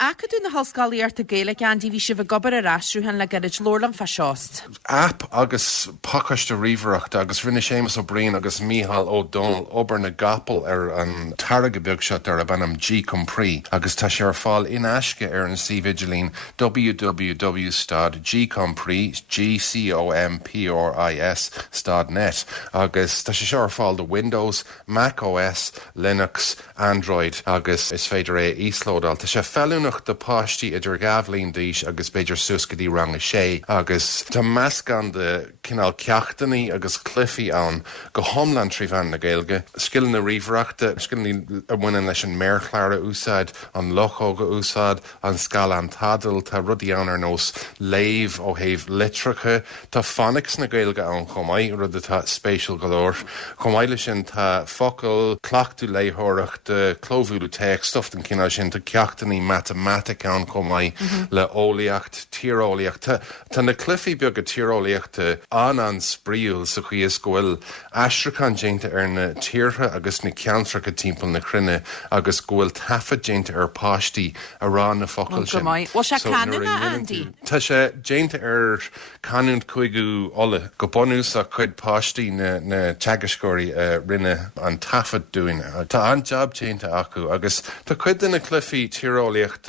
Acadamh na Barrscéalta Gaeilge Andy bhí sibh gobar aistriú le gairid lorlam fashost. App agus pakasta riverocht agus rinne Seamus O'Brien agus Mícheál O'Donnell obair na gapel an targa beagshot a banam GCompris agus tá sé ar fáil in aisce an Vigilín www.gcompris GCompris.net agus tá sé seo ar fáil de Windows, Mac OS, Linux, Android agus is féidir íslódal. Tá sé fellúnach de páistí idir gabhlín díis agus beidir suscadí rang a sé agus tá meascan de cinál ceachtaní agus clifí ann go homlan tríbhean na Gaeilge skillan na riomhreachta skillan a bhainean leis an mhór úsáid an lochóga úsáid an scala an tadal tá rudí ann ar nós léamh ó thaobh litricha tá phonics na Gaeilge ann chomáid rud atá spéisial galóir chomáid lei sin tá focail clachtú léithóireacht de clómhúlú teach stuff an cinál sin tá ceachtaní mathematic an comai le óliacht, tíróliacht. Tá na clifí beag a tíróliacht an spríúil sa chuí is bhfuil aistriúchan dénta ar na tíortha agus na ceantracha timpeall na Rinne agus bhfuil tafad dénta ar páistí a rán na focail sin. Bhil sé canna Andy? Tá sé dénta ar canúnt chuigú ola go bonús a chuid páistí na teagascóirí Rinne an tafad dúine. Tá an job dénta acu agus tá chuid in na clifí tíróliacht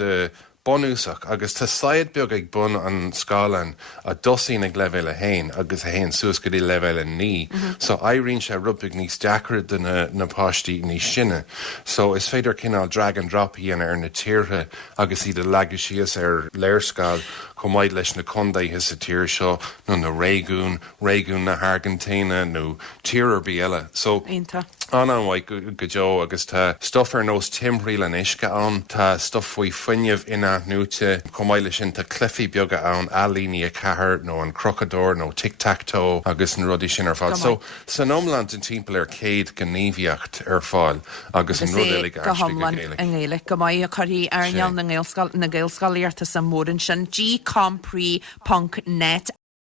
bonúsach agus tá said beag ag bun an scálan a dosín ag level a hain agus a hain suas go dtí level a ní. So éiríonn sé rubig níos deacair de na páistí níos sinne. So is féidir cinál drag and drop íana ar na tíortha agus iad a leagadh síos ar léirscáil chomáid leis na condaithe sa tír seo nó na réigún na Argentina nó tíorbí eile. So an bhaid go Joe agus tá stuff ar nós timthriil an isce an tá stuff faoi fuinneamh ina núte chomáile sin tá clifí beaga an alíní a cethir nó an crocodór nó tic-tac-toe agus an rudí sin ar fáil. So san omland an timpeall ar céad gníomhaíocht ar fáil agus an rud go homlan an Gaeilge go maiid a choirí airneall na Gaeilscáilíarta sa mórin sin gcompris.net